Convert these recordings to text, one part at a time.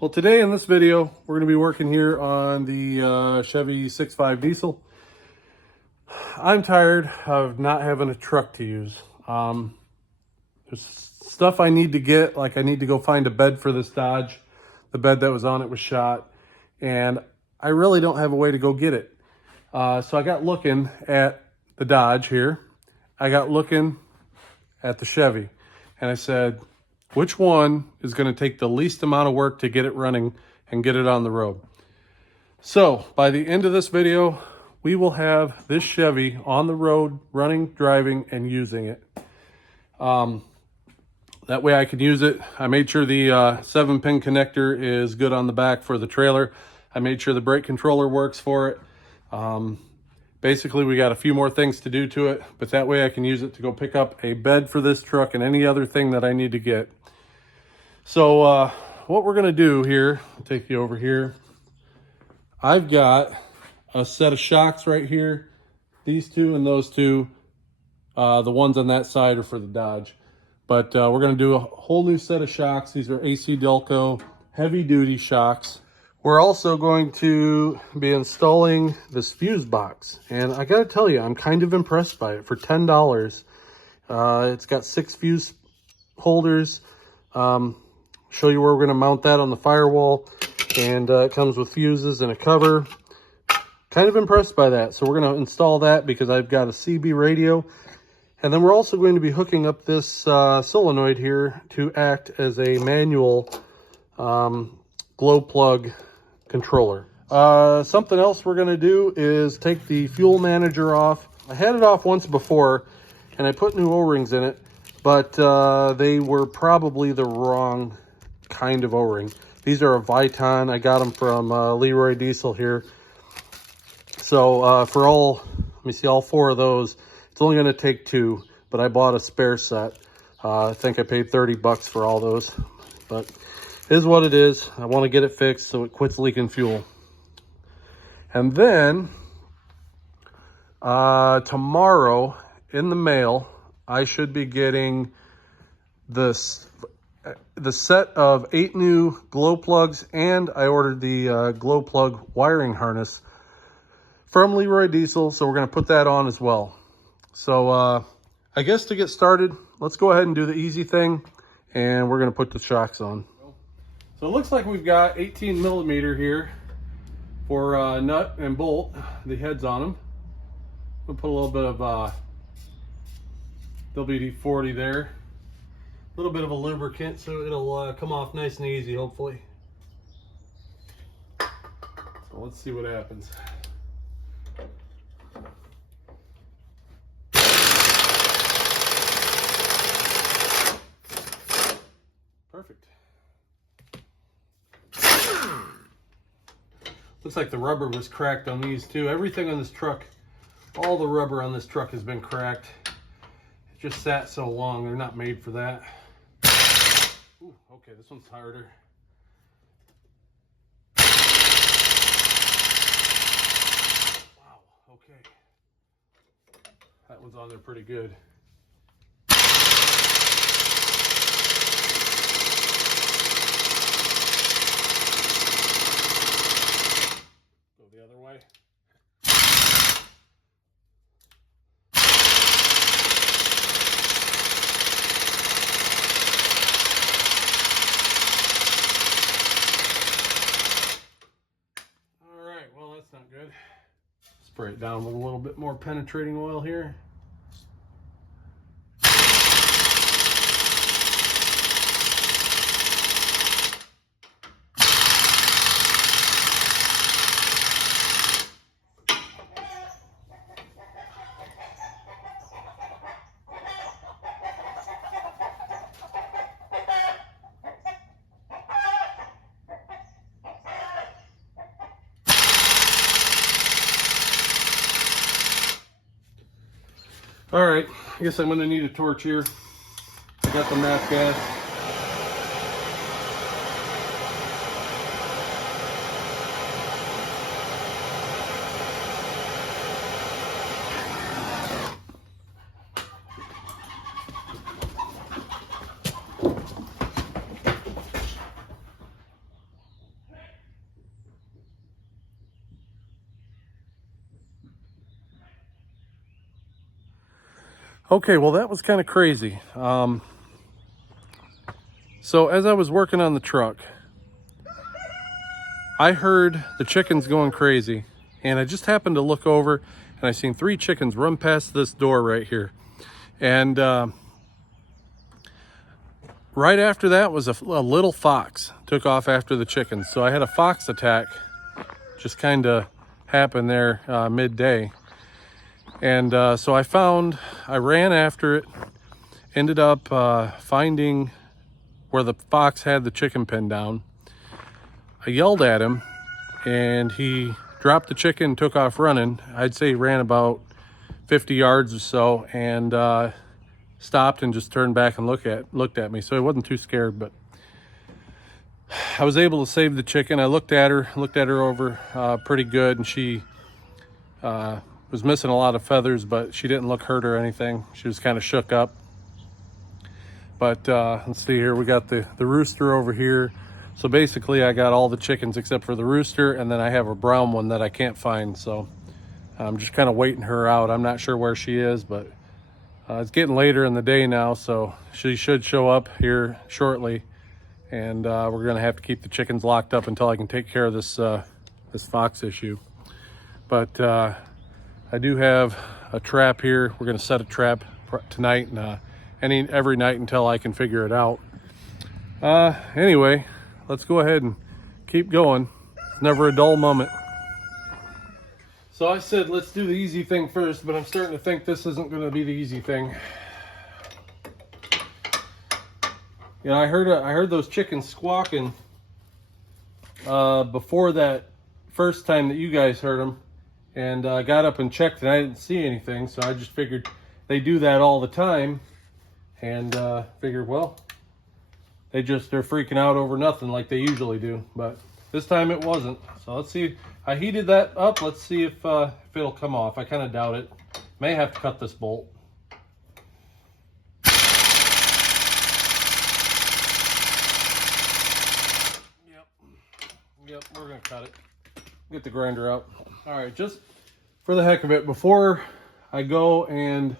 Well, today in this video, we're going to be working here on the Chevy 6.5 diesel. I'm tired of not having a truck to use. There's stuff I need to get, like I need to go find a bed for this Dodge. The bed that was on it was shot, and I really don't have a way to go get it. So I got looking at the Dodge here. I got looking at the Chevy, and I said, which one is going to take the least amount of work to get it running and get it on the road? So by the end of this video, we will have this Chevy on the road, running, driving, and using it. That way I can use it. I made sure the 7-pin connector is good on the back for the trailer. I made sure the brake controller works for it. Basically, we got a few more things to do to it, but that way I can use it to go pick up a bed for this truck and any other thing that I need to get. So what we're gonna do here, I'll take you over here. I've got a set of shocks right here. These two and those two. The ones on that side are for the Dodge. But we're gonna do a whole new set of shocks. These are AC Delco heavy duty shocks. We're also going to be installing this fuse box. And I gotta tell you, I'm kind of impressed by it. For $10, it's got 6 fuse holders. Show you where we're gonna mount that on the firewall. And it comes with fuses and a cover. Kind of impressed by that. So we're gonna install that because I've got a CB radio. And then we're also going to be hooking up this solenoid here to act as a manual glow plug controller. Something else we're going to do is take the fuel manager off. I had it off once before and I put new O-rings in it, but they were probably the wrong kind of O-ring. These are a Viton. I got them from Leroy Diesel here. So for all, let me see, all 4 of those, it's only going to take 2, but I bought a spare set. I think I paid $30 for all those, but it is what it is. I want to get it fixed so it quits leaking fuel. And then tomorrow in the mail, I should be getting the set of 8 new glow plugs, and I ordered the glow plug wiring harness from Leroy Diesel, so we're going to put that on as well. So I guess to get started, let's go ahead and do the easy thing, and we're going to put the shocks on. So it looks like we've got 18mm here for nut and bolt, the heads on them. We'll put a little bit of WD-40 there. A little bit of a lubricant so it'll come off nice and easy, hopefully. So let's see what happens. Perfect. Looks like the rubber was cracked on these too. Everything on this truck, all the rubber on this truck has been cracked. It just sat so long. They're not made for that. Ooh, okay, this one's harder. Wow, okay. That one's on there pretty good. The other way. All right, well, that's not good. Spray it down with a little bit more penetrating oil here. All right, I guess I'm gonna need a torch here. I got the MAP gas. Okay, well that was kind of crazy. So as I was working on the truck, I heard the chickens going crazy, and I just happened to look over and I seen 3 chickens run past this door right here. And right after that was a little fox took off after the chickens. So I had a fox attack just kind of happen there midday. And so I ran after it, ended up finding where the fox had the chicken pen down. I yelled at him and he dropped the chicken and took off running. I'd say he ran about 50 yards or so, and stopped and just turned back and looked at me. So he wasn't too scared, but I was able to save the chicken. I looked at her over pretty good, and she was missing a lot of feathers, but she didn't look hurt or anything. She was kind of shook up. But let's see here, we got the rooster over here. So basically I got all the chickens except for the rooster, and then I have a brown one that I can't find. So I'm just kind of waiting her out. I'm not sure where she is, but it's getting later in the day now, so she should show up here shortly. And we're gonna have to keep the chickens locked up until I can take care of this this fox issue. But I do have a trap here. We're gonna set a trap tonight, and every night until I can figure it out. Anyway, let's go ahead and keep going. It's never a dull moment. So I said let's do the easy thing first, but I'm starting to think this isn't going to be the easy thing. You know, I heard those chickens squawking before that first time that you guys heard them, and I got up and checked and I didn't see anything, so I just figured they do that all the time, and figured, well, they're freaking out over nothing like they usually do, but this time it wasn't. So let's see. I heated that up. Let's see if it'll come off. I kind of doubt it. May have to cut this bolt. Yep, we're gonna cut it. Get the grinder out. All right, just for the heck of it, before I go and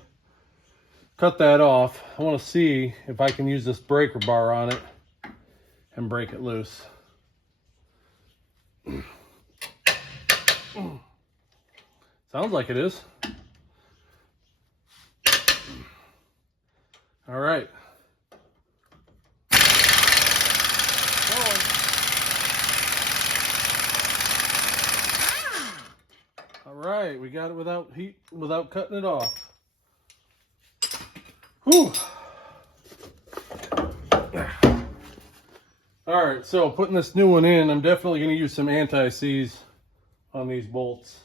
cut that off, I want to see if I can use this breaker bar on it and break it loose. Sounds like it is. All right. All right, we got it without heat, without cutting it off. Whew. All right, so putting this new one in, I'm definitely going to use some anti-seize on these bolts.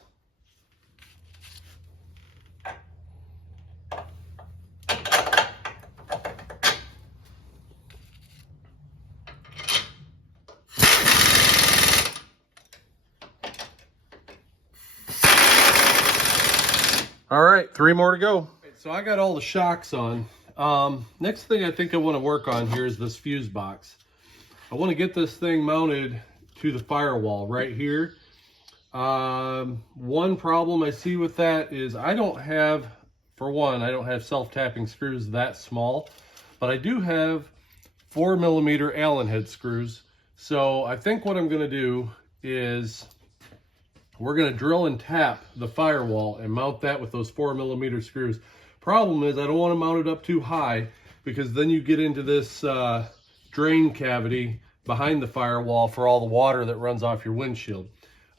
All right, 3 more to go. So I got all the shocks on. Next thing I think I want to work on here is this fuse box. I want to get this thing mounted to the firewall right here. One problem I see with that is I don't have self-tapping screws that small, but I do have 4mm Allen head screws. So I think what I'm going to do is we're going to drill and tap the firewall and mount that with those 4mm screws. Problem is I don't want to mount it up too high, because then you get into this drain cavity behind the firewall for all the water that runs off your windshield.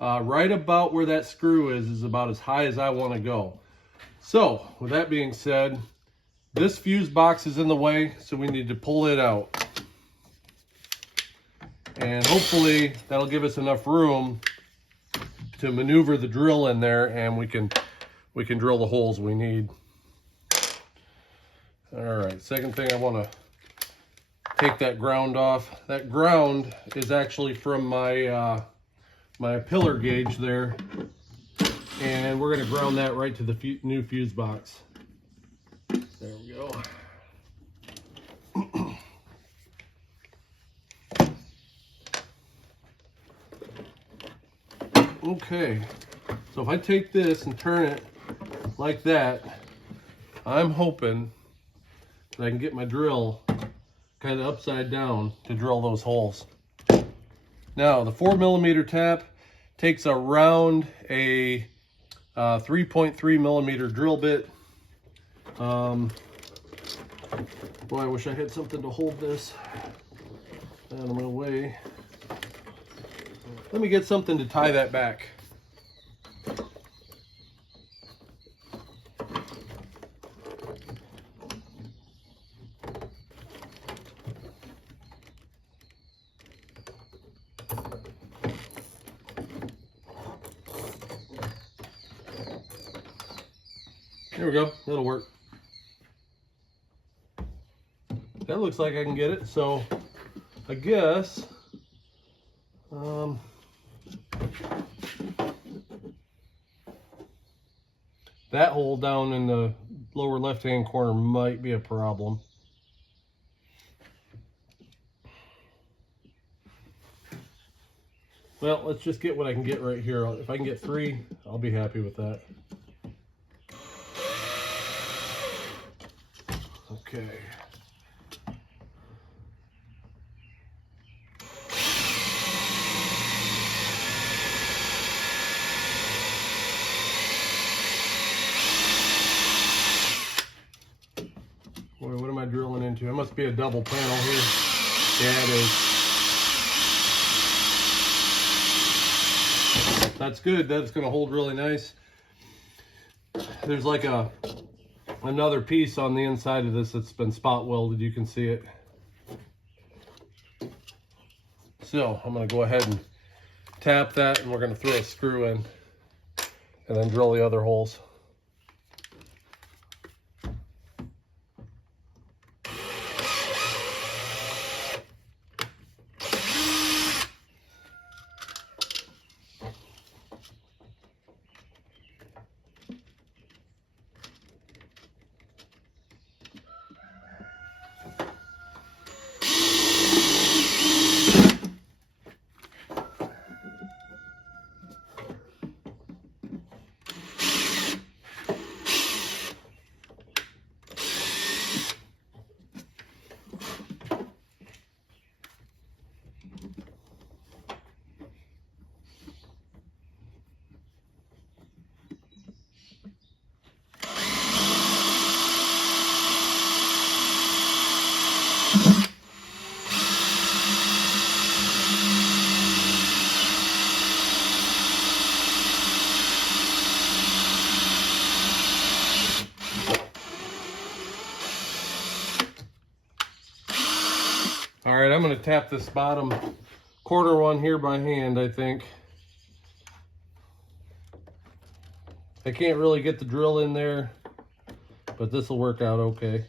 Right about where that screw is about as high as I want to go. So with that being said, this fuse box is in the way, so we need to pull it out. And hopefully that'll give us enough room to maneuver the drill in there, and we can drill the holes we need. All right, second thing, I want to take that ground off. That ground is actually from my my pillar gauge there, and we're going to ground that right to the new fuse box. There we go. Okay, so if I take this and turn it like that, I'm hoping that I can get my drill kind of upside down to drill those holes. Now, the 4mm tap takes around a 3.3mm drill bit. Boy, I wish I had something to hold this out of my way. Let me get something to tie that back. There we go, that'll work. That looks like I can get it, so I guess that hole down in the lower left-hand corner might be a problem. Well, let's just get what I can get right here. If I can get 3, I'll be happy with that. Okay. Boy, what am I drilling into? It must be a double panel here. Yeah, it is. That's good. That's going to hold really nice. There's like another piece on the inside of this that's been spot welded. You can see it. So I'm going to go ahead and tap that, and we're going to throw a screw in and then drill the other holes. All right, I'm going to tap this bottom corner one here by hand, I think. I can't really get the drill in there, but this will work out okay.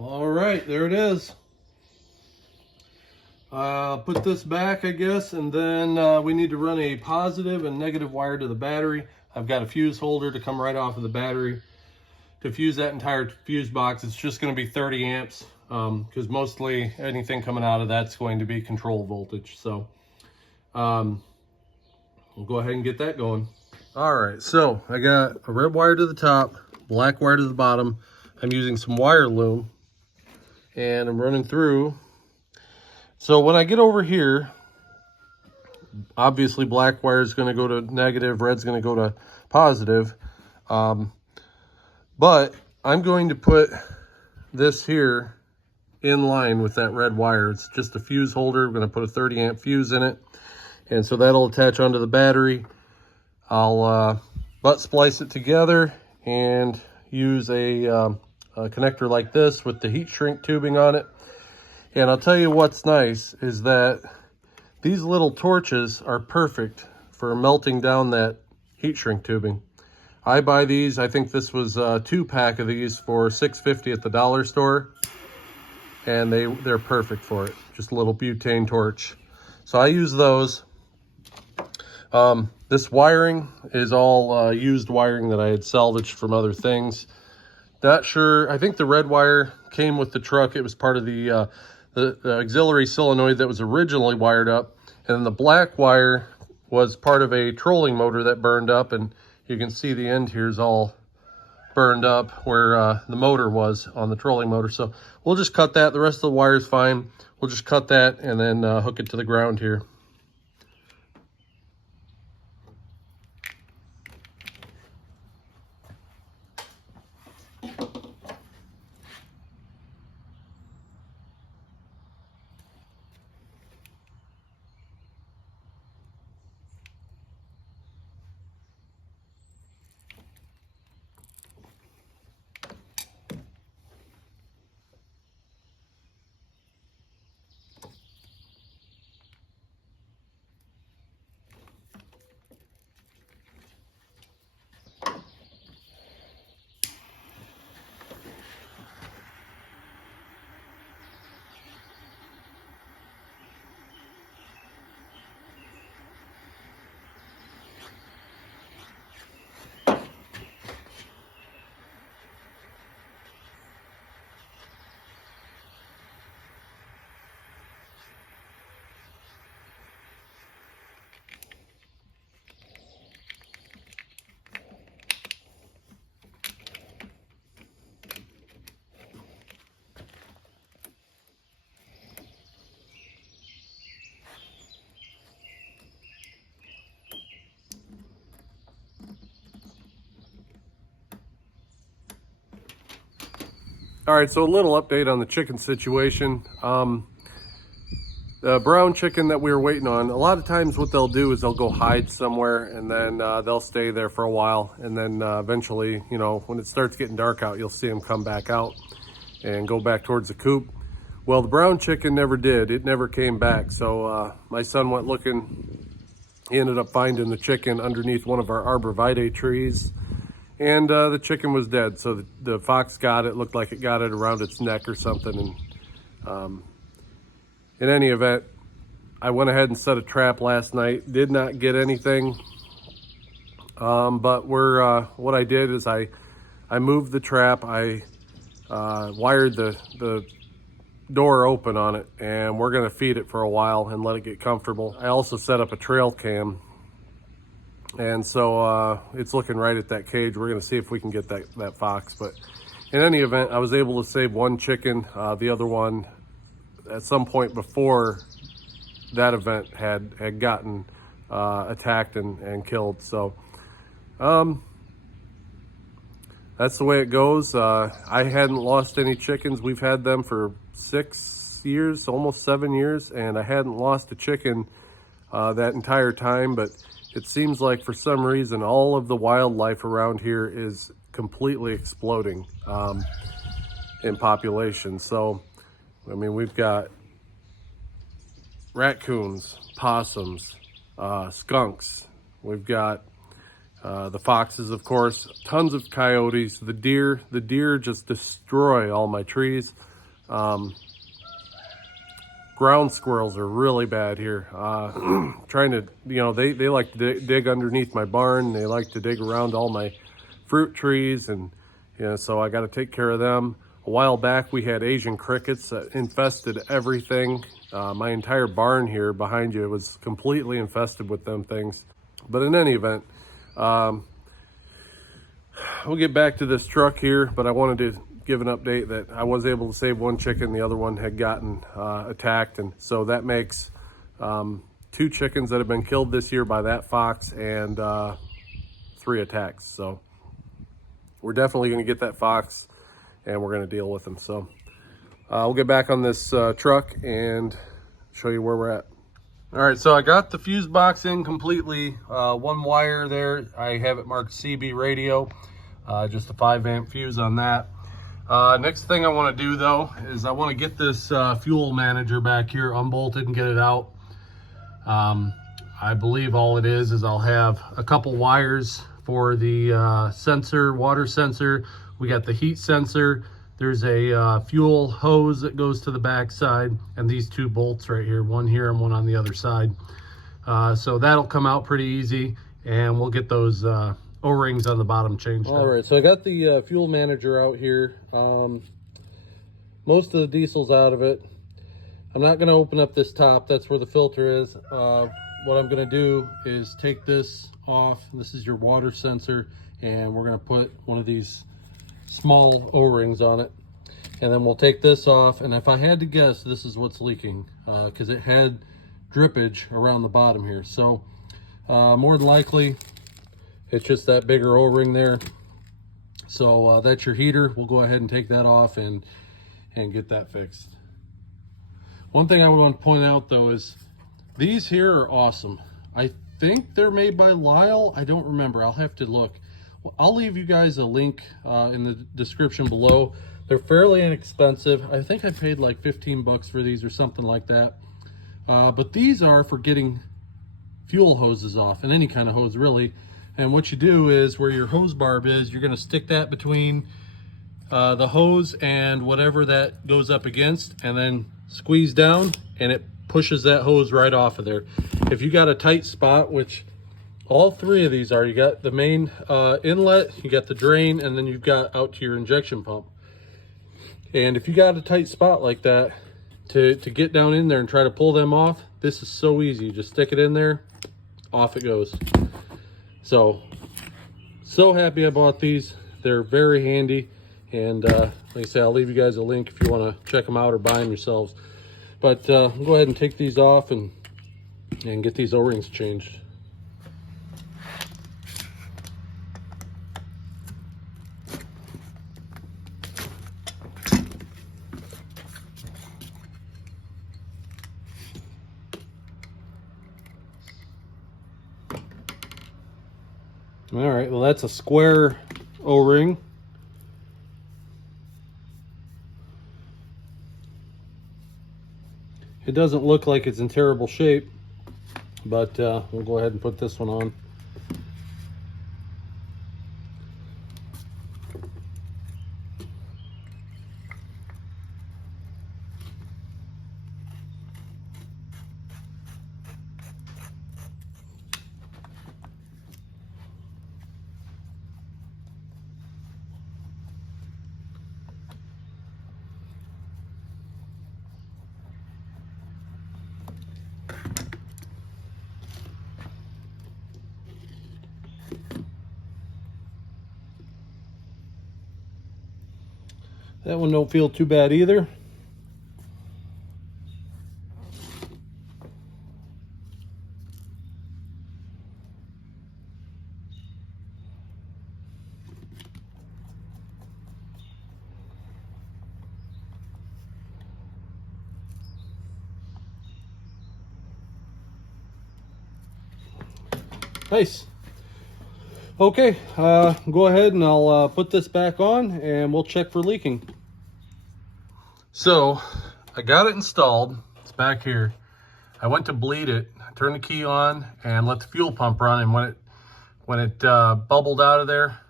All right, there it is. Put this back, I guess, and then we need to run a positive and negative wire to the battery. I've got a fuse holder to come right off of the battery. To fuse that entire fuse box, it's just going to be 30 amps because mostly anything coming out of that's going to be control voltage. So we'll go ahead and get that going. All right, so I got a red wire to the top, black wire to the bottom. I'm using some wire loom, and I'm running through. So when I get over here, obviously black wire is going to go to negative, red's going to go to positive. But I'm going to put this here in line with that red wire. It's just a fuse holder. I'm going to put a 30 amp fuse in it. And so that'll attach onto the battery. I'll butt splice it together and use a connector like this with the heat shrink tubing on it. And I'll tell you what's nice is that these little torches are perfect for melting down that heat shrink tubing. I buy these. I think this was a 2-pack of these for $6.50 at the dollar store, and they're perfect for it. Just a little butane torch. So I use those. This wiring is all used wiring that I had salvaged from other things. Not sure. I think the red wire came with the truck. It was part of the auxiliary solenoid that was originally wired up, and then the black wire was part of a trolling motor that burned up, and you can see the end here is all burned up where the motor was on the trolling motor. So we'll just cut that. The rest of the wire is fine. We'll just cut that and then hook it to the ground here. All right, so a little update on the chicken situation. The brown chicken that we were waiting on, a lot of times what they'll do is they'll go hide somewhere, and then they'll stay there for a while, and then eventually, you know, when it starts getting dark out, you'll see them come back out and go back towards the coop. Well, the brown chicken never did. It never came back. So my son went looking. He ended up finding the chicken underneath one of our arborvitae trees. And the chicken was dead. So the fox got it. Looked like it got it around its neck or something. And in any event, I went ahead and set a trap last night. Did not get anything. But what I did is I moved the trap. I wired the door open on it, and we're going to feed it for a while and let it get comfortable. I also set up a trail cam. And so it's looking right at that cage. We're going to see if we can get that fox. But in any event, I was able to save one chicken. The other one, at some point before that event, had gotten attacked and killed. So that's the way it goes. I hadn't lost any chickens. We've had them for 6 years, almost 7 years, and I hadn't lost a chicken that entire time. But it seems like for some reason all of the wildlife around here is completely exploding in population. So, I mean, we've got raccoons, possums, skunks. We've got the foxes, of course, tons of coyotes. The deer just destroy all my trees. Ground squirrels are really bad here. Trying to, you know, they like to dig underneath my barn. They like to dig around all my fruit trees, and you know, so I got to take care of them. A while back, we had Asian crickets that infested everything. My entire barn here behind you was completely infested with them things. But in any event, we'll get back to this truck here, but I wanted to give an update that I was able to save one chicken. The other one had gotten attacked, and so that makes 2 chickens that have been killed this year by that fox and 3 attacks. So we're definitely going to get that fox, and we're going to deal with them. So we'll get back on this truck and show you where we're at. All right, so I got the fuse box in completely. 1 wire there. I have it marked CB radio, just a 5-amp fuse on that. Next thing I want to do though is I want to get this fuel manager back here unbolted and get it out. I believe all it is I'll have a couple wires for the sensor, water sensor. We got the heat sensor. There's a fuel hose that goes to the back side, and these two bolts right here, one here and one on the other side. So that'll come out pretty easy, and we'll get those O-rings on the bottom changed. All right, so I got the fuel manager out here. Most of the diesel's out of it. I'm not going to open up this top. That's where the filter is. What I'm going to do is take this off. This is your water sensor, and we're going to put one of these small O-rings on it. And then we'll take this off, and if I had to guess, this is what's leaking, because it had drippage around the bottom here. So more than likely, it's just that bigger O-ring there. So that's your heater. We'll go ahead and take that off and get that fixed. One thing I would want to point out though is these here are awesome. I think they're made by Lilse. I don't remember. I'll have to look. I'll leave you guys a link in the description below. They're fairly inexpensive. I think I paid like 15 bucks for these or something like that. But these are for getting fuel hoses off, and any kind of hose really. And what you do is where your hose barb is, you're going to stick that between the hose and whatever that goes up against, and then squeeze down, and it pushes that hose right off of there. If you got a tight spot, which all three of these are, you got the main inlet, you got the drain, and then you've got out to your injection pump. And if you got a tight spot like that, to get down in there and try to pull them off, this is so easy. You just stick it in there, off it goes. So happy I bought these. They're very handy. And like I say, I'll leave you guys a link if you want to check them out or buy them yourselves. But we'll go ahead and take these off and get these O-rings changed. All right, well, that's a square O-ring. It doesn't look like it's in terrible shape, but we'll go ahead and put this one on. That one don't feel too bad either. Nice. Okay, go ahead and I'll put this back on and we'll check for leaking. So I got it installed. It's back here. I went to bleed it, turned the key on and let the fuel pump run, and when it bubbled out of there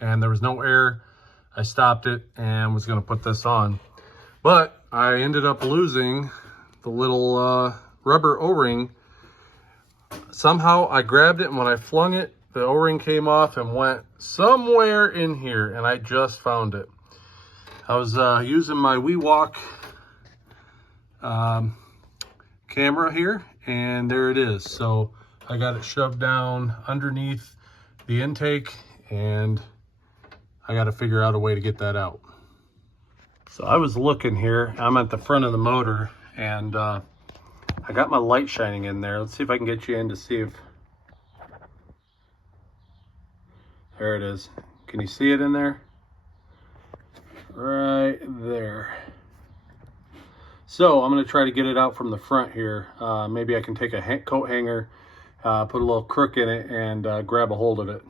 and there was no air, I stopped it and was going to put this on. But I ended up losing the little rubber O-ring. Somehow I grabbed it, and when I flung it, the O-ring came off and went somewhere in here, and I just found it. I was using my WeWalk camera here, and there it is. So I got it shoved down underneath the intake, and I got to figure out a way to get that out. So I was looking here. I'm at the front of the motor, and I got my light shining in there. Let's see if I can get you in to see if... There it is. Can you see it in there? Right there. So I'm going to try to get it out from the front here. Maybe I can take a coat hanger, put a little crook in it, and grab a hold of it.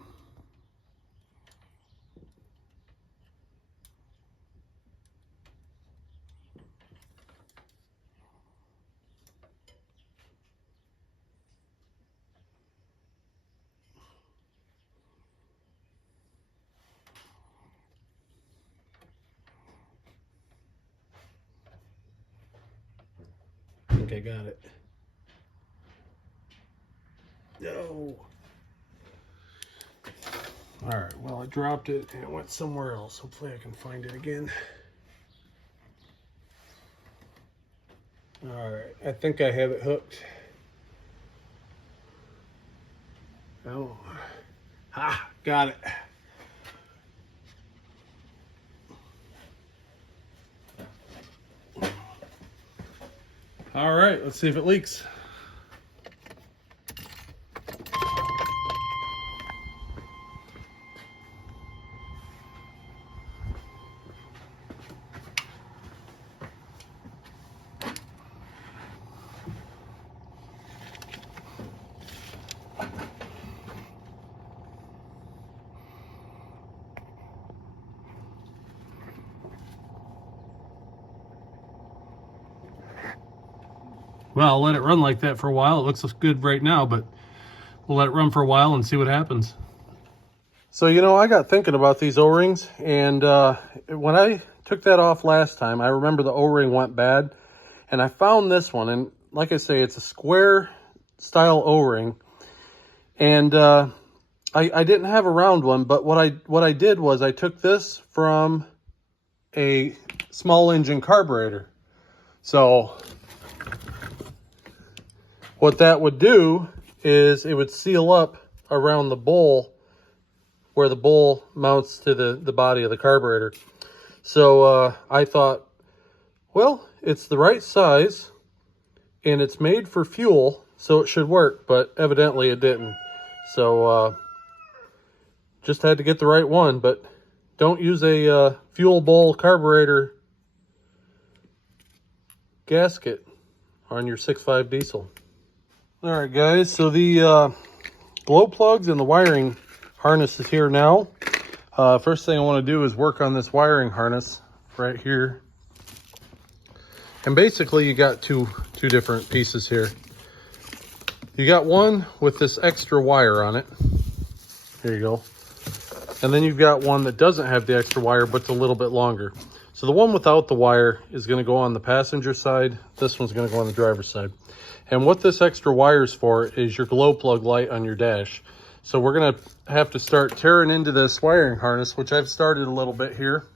think I got it. No. All right, well, I dropped it and it went somewhere else. Hopefully I can find it again. All right, I think I have it hooked. Oh, got it. All right, let's see if it leaks. Well, I'll let it run like that for a while. It looks good right now, but we'll let it run for a while and see what happens. So, you know, I got thinking about these O-rings, and when I took that off last time, I remember the O-ring went bad, and I found this one, and like I say, it's a square style O-ring, and I didn't have a round one, but what I did was I took this from a small engine carburetor. So what that would do is it would seal up around the bowl where the bowl mounts to the body of the carburetor. So I thought, well, it's the right size and it's made for fuel, so it should work, but evidently it didn't. So just had to get the right one, but don't use a fuel bowl carburetor gasket on your 6.5 diesel. All right, guys, so the glow plugs and the wiring harness is here now. First thing I want to do is work on this wiring harness right here. And basically you got two different pieces here. You got one with this extra wire on it. There you go. And then you've got one that doesn't have the extra wire, but it's a little bit longer. So the one without the wire is going to go on the passenger side. This one's going to go on the driver's side. And what this extra wire is for is your glow plug light on your dash. So we're going to have to start tearing into this wiring harness, which I've started a little bit here.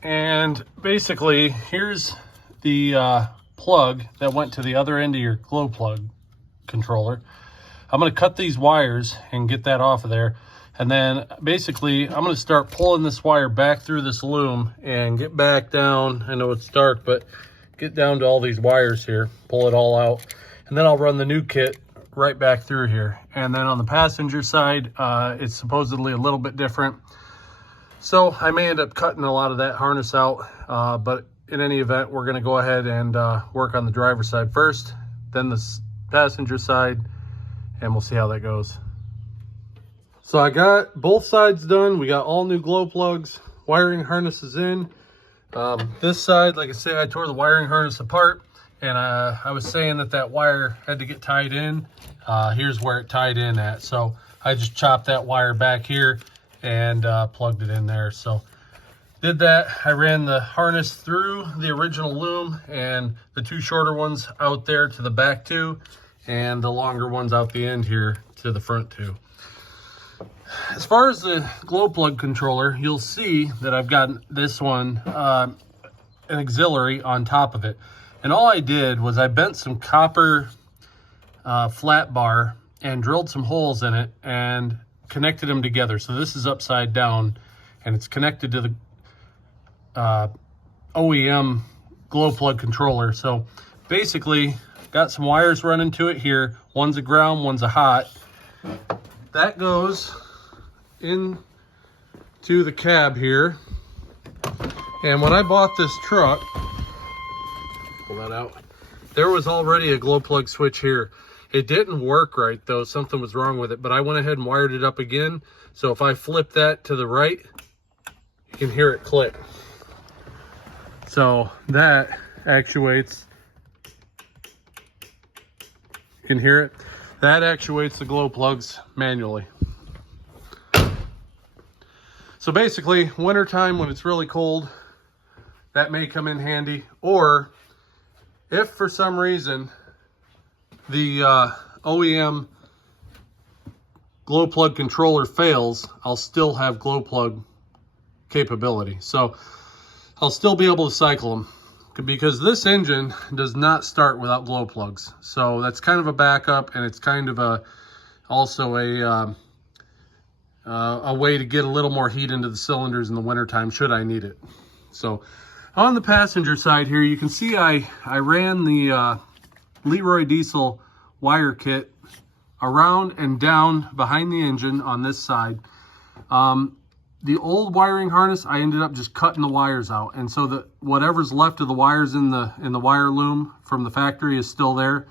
And basically, here's the plug that went to the other end of your glow plug controller. I'm going to cut these wires and get that off of there. And then basically, I'm going to start pulling this wire back through this loom and get back down. I know it's dark, but get down to all these wires here, pull it all out. And then I'll run the new kit right back through here. And then on the passenger side, it's supposedly a little bit different. So I may end up cutting a lot of that harness out, but in any event, we're going to go ahead and work on the driver's side first, then the passenger side, and we'll see how that goes. So I got both sides done. We got all new glow plugs, wiring harnesses in. This side, like I say, I tore the wiring harness apart, and I was saying that wire had to get tied in. Here's where it tied in at. So I just chopped that wire back here and plugged it in there. So did that. I ran the harness through the original loom and the two shorter ones out there to the back two, and the longer ones out the end here to the front two. As far as the glow plug controller, you'll see that I've got this one, an auxiliary on top of it. And all I did was I bent some copper flat bar and drilled some holes in it and connected them together. So this is upside down and it's connected to the OEM glow plug controller. So basically got some wires running to it here. One's a ground, one's a hot. That goes into the cab here. And when I bought this truck, pull that out, there was already a glow plug switch here. It didn't work right though, something was wrong with it, but I went ahead and wired it up again. So if I flip that to the right, you can hear it click. So that actuates, you can hear it, that actuates the glow plugs manually. So basically, wintertime when it's really cold, that may come in handy, or If for some reason the OEM glow plug controller fails, I'll still have glow plug capability. So I'll still be able to cycle them, because this engine does not start without glow plugs. So that's kind of a backup, and it's kind of also a way to get a little more heat into the cylinders in the wintertime should I need it. So on the passenger side here, you can see I ran the Leroy Diesel wire kit around and down behind the engine on this side. The old wiring harness, I ended up just cutting the wires out, and so that whatever's left of the wires in the wire loom from the factory is still there.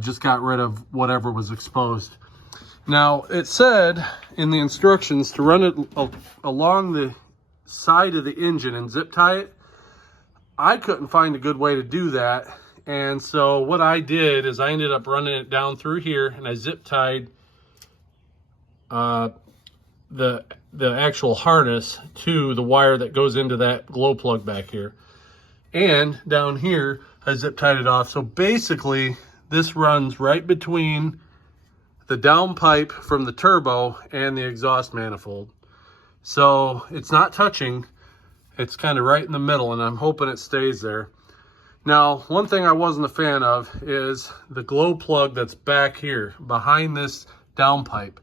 Just got rid of whatever was exposed. Now, it said in the instructions to run it along the side of the engine and zip tie it. I couldn't find a good way to do that, and so what I did is I ended up running it down through here, and I zip tied the actual harness to the wire that goes into that glow plug back here. And down here, I zip tied it off. So basically, this runs right between the downpipe from the turbo and the exhaust manifold. So it's not touching, it's kind of right in the middle, and I'm hoping it stays there. Now, one thing I wasn't a fan of is the glow plug that's back here behind this downpipe.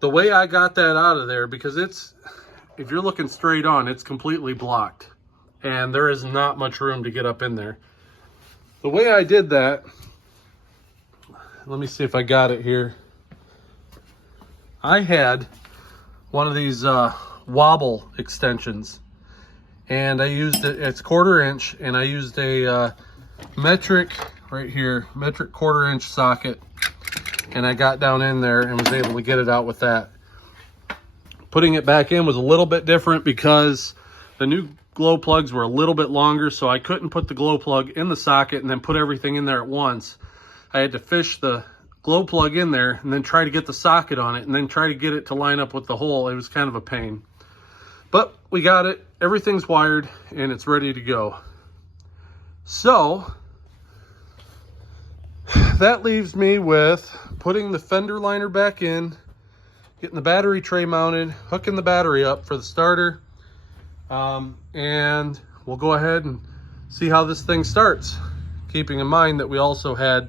The way I got that out of there, because it's, if you're looking straight on, it's completely blocked, and there is not much room to get up in there. The way I did that, let me see if I got it here. I had one of these wobble extensions, and I used it, it's 1/4 inch, and I used a metric right here, metric 1/4 inch socket, and I got down in there and was able to get it out with that. Putting it back in was a little bit different because the new glow plugs were a little bit longer, so I couldn't put the glow plug in the socket and then put everything in there at once. I had to fish the glow plug in there and then try to get the socket on it and then try to get it to line up with the hole. It was kind of a pain. But we got it. Everything's wired and it's ready to go. So that leaves me with putting the fender liner back in, getting the battery tray mounted, hooking the battery up for the starter, and we'll go ahead and see how this thing starts, keeping in mind that we also had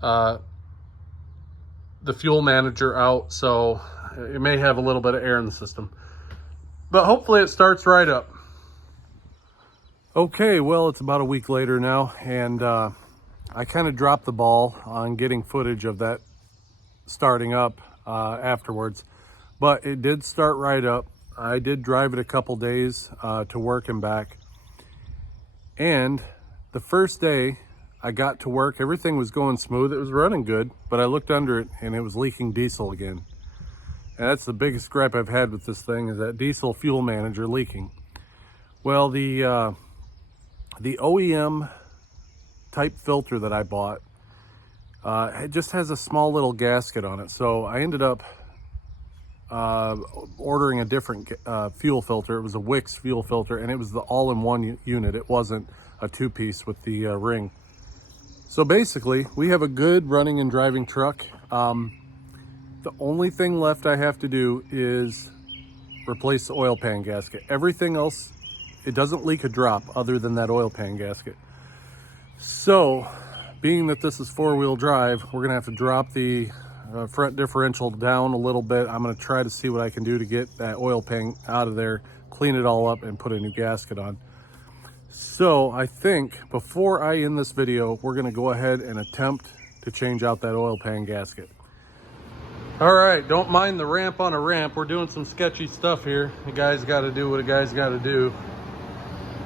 the fuel manager out, so it may have a little bit of air in the system, but hopefully it starts right up. Okay, well, it's about a week later now, and I kind of dropped the ball on getting footage of that starting up afterwards, but it did start right up. I did drive it a couple days to work and back, and the first day I got to work, everything was going smooth. It was running good, but I looked under it and it was leaking diesel again. And that's the biggest gripe I've had with this thing, is that diesel fuel manager leaking. Well, the OEM type filter that I bought, it just has a small little gasket on it. So I ended up ordering a different fuel filter. It was a Wix fuel filter, and it was the all-in-one unit. It wasn't a two-piece with the ring. So basically, we have a good running and driving truck. The only thing left I have to do is replace the oil pan gasket. Everything else, it doesn't leak a drop other than that oil pan gasket. So, being that this is four-wheel drive, we're gonna have to drop the front differential down a little bit. I'm gonna try to see what I can do to get that oil pan out of there, clean it all up, and put a new gasket on. So I think before I end this video, we're gonna go ahead and attempt to change out that oil pan gasket. All right, don't mind the ramp on a ramp. We're doing some sketchy stuff here. The guy's gotta do what a guy's gotta do.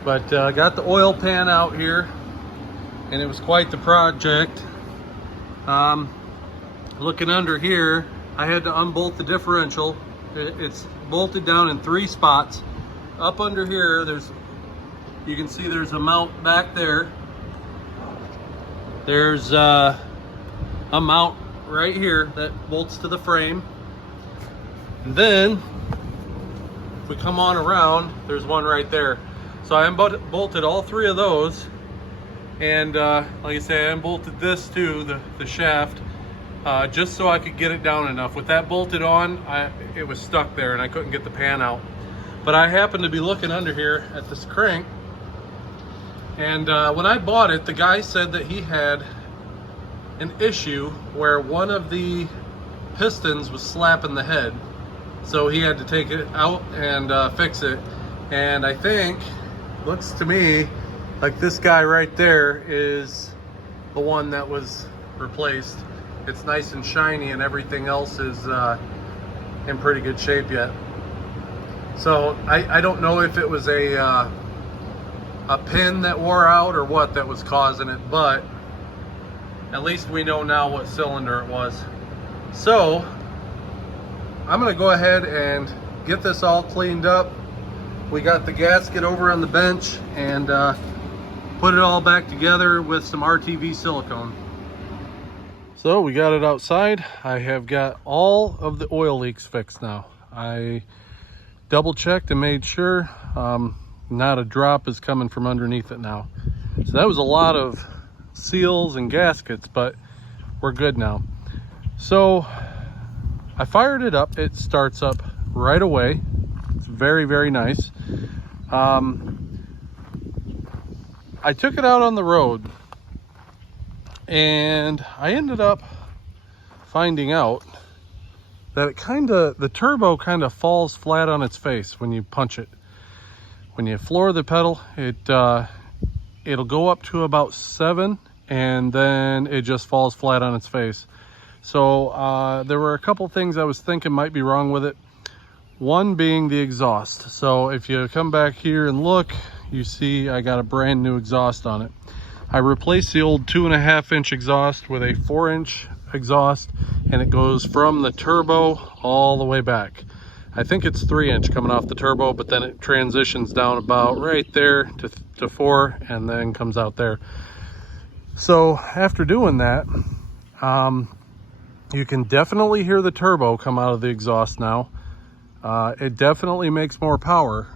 But I got the oil pan out here, and it was quite the project. Looking under here, I had to unbolt the differential. It's bolted down in 3 spots. Up under here, you can see there's a mount back there. There's a mount right here that bolts to the frame. And then, if we come on around, there's one right there. So I unbolted all 3 of those, And like I say, I unbolted this too, the shaft, just so I could get it down enough. With that bolted on, it was stuck there and I couldn't get the pan out. But I happened to be looking under here at this crank, and when I bought it, the guy said that he had an issue where one of the pistons was slapping the head. So he had to take it out and fix it. And I think, looks to me like this guy right there is the one that was replaced. It's nice and shiny and everything else is in pretty good shape yet. So I don't know if it was a pin that wore out or what that was causing it, but at least we know now what cylinder it was. So I'm gonna go ahead and get this all cleaned up. We got the gasket over on the bench and put it all back together with some RTV silicone. So we got it outside. I have got all of the oil leaks fixed now. I double checked and made sure not a drop is coming from underneath it now. So that was a lot of seals and gaskets, but we're good now. So I fired it up. It starts up right away. It's very, very nice. I took it out on the road and I ended up finding out that the turbo kind of falls flat on its face when you punch it. When you floor the pedal, it'll go up to about 7 and then it just falls flat on its face. So there were a couple things I was thinking might be wrong with it. One being the exhaust. So if you come back here and look, you see I got a brand new exhaust on it. I replaced the old 2.5-inch exhaust with a 4-inch exhaust, and it goes from the turbo all the way back. I think it's 3-inch coming off the turbo, but then it transitions down about right there to 4 and then comes out there. So after doing that, you can definitely hear the turbo come out of the exhaust now. It definitely makes more power,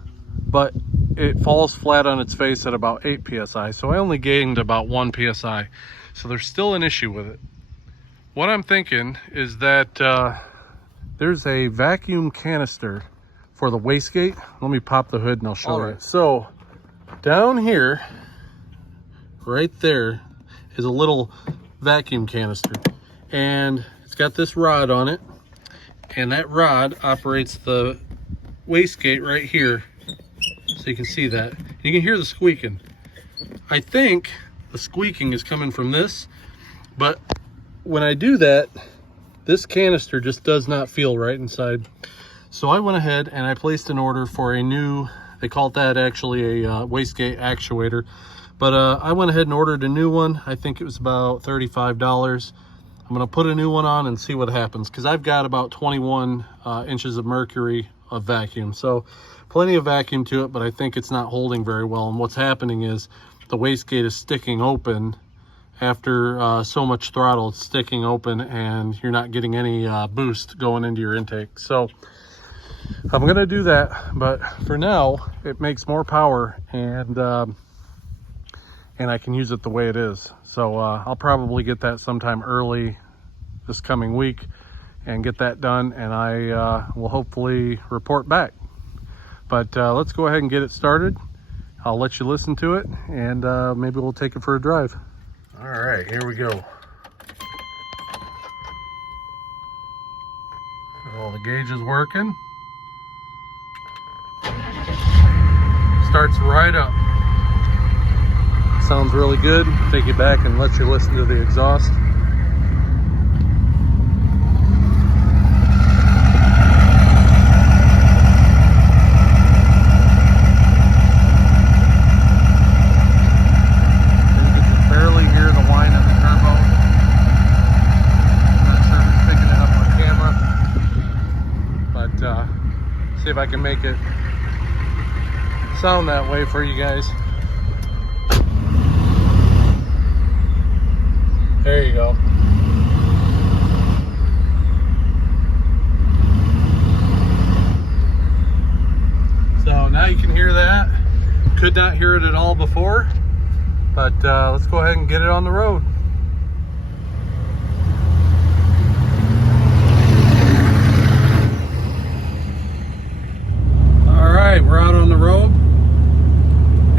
but it falls flat on its face at about 8 psi. So I only gained about 1 psi. So there's still an issue with it. What I'm thinking is that there's a vacuum canister for the wastegate. Let me pop the hood and I'll show you. So down here, right there, is a little vacuum canister. And it's got this rod on it. And that rod operates the wastegate right here. So you can see that. You can hear the squeaking. I think the squeaking is coming from this, but when I do that, this canister just does not feel right inside. So I went ahead and I placed an order for a new, they call that actually a wastegate actuator, but I went ahead and ordered a new one. I think it was about $35. I'm gonna put a new one on and see what happens, because I've got about 21 inches of mercury of vacuum. So plenty of vacuum to it, but I think it's not holding very well. And what's happening is the wastegate is sticking open after so much throttle. It's sticking open and you're not getting any boost going into your intake. So I'm gonna do that, but for now it makes more power and I can use it the way it is. So I'll probably get that sometime early this coming week and get that done, and I will hopefully report back. But let's go ahead and get it started. I'll let you listen to it, and maybe we'll take it for a drive. All right, here we go. All the gauges working. Starts right up. Sounds really good. Take it back and let you listen to the exhaust. You can barely hear the whine of the turbo. I'm not sure if it's picking it up on camera, but see if I can make it sound that way for you guys. There you go. So now you can hear that. Could not hear it at all before. But let's go ahead and get it on the road. All right, we're out on the road.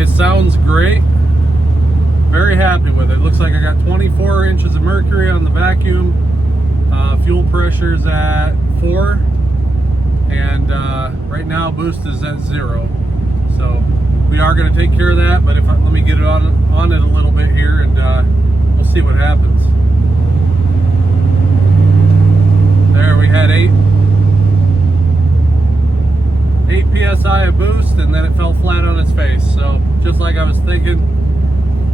It sounds great. Very happy with it. Looks like I got 24 inches of mercury on the vacuum. Fuel pressure's at 4, and right now boost is at 0. So we are going to take care of that. But let me get it on it a little bit here, and we'll see what happens. There we had 8 psi of boost, and then it fell flat on its face. So just like I was thinking,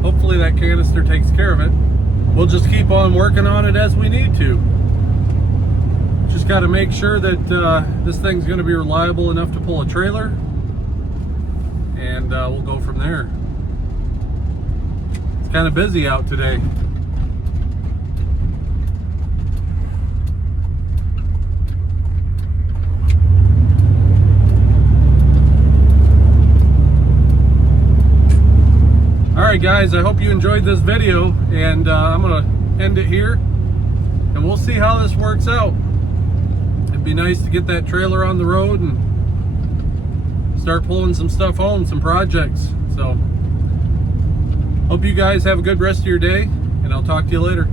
hopefully that canister takes care of it. We'll just keep on working on it as we need to. Just got to make sure that this thing's going to be reliable enough to pull a trailer, and we'll go from there. It's kind of busy out today. Alright guys, I hope you enjoyed this video, and I'm going to end it here, and we'll see how this works out. It'd be nice to get that trailer on the road and start pulling some stuff home, some projects. So, hope you guys have a good rest of your day, and I'll talk to you later.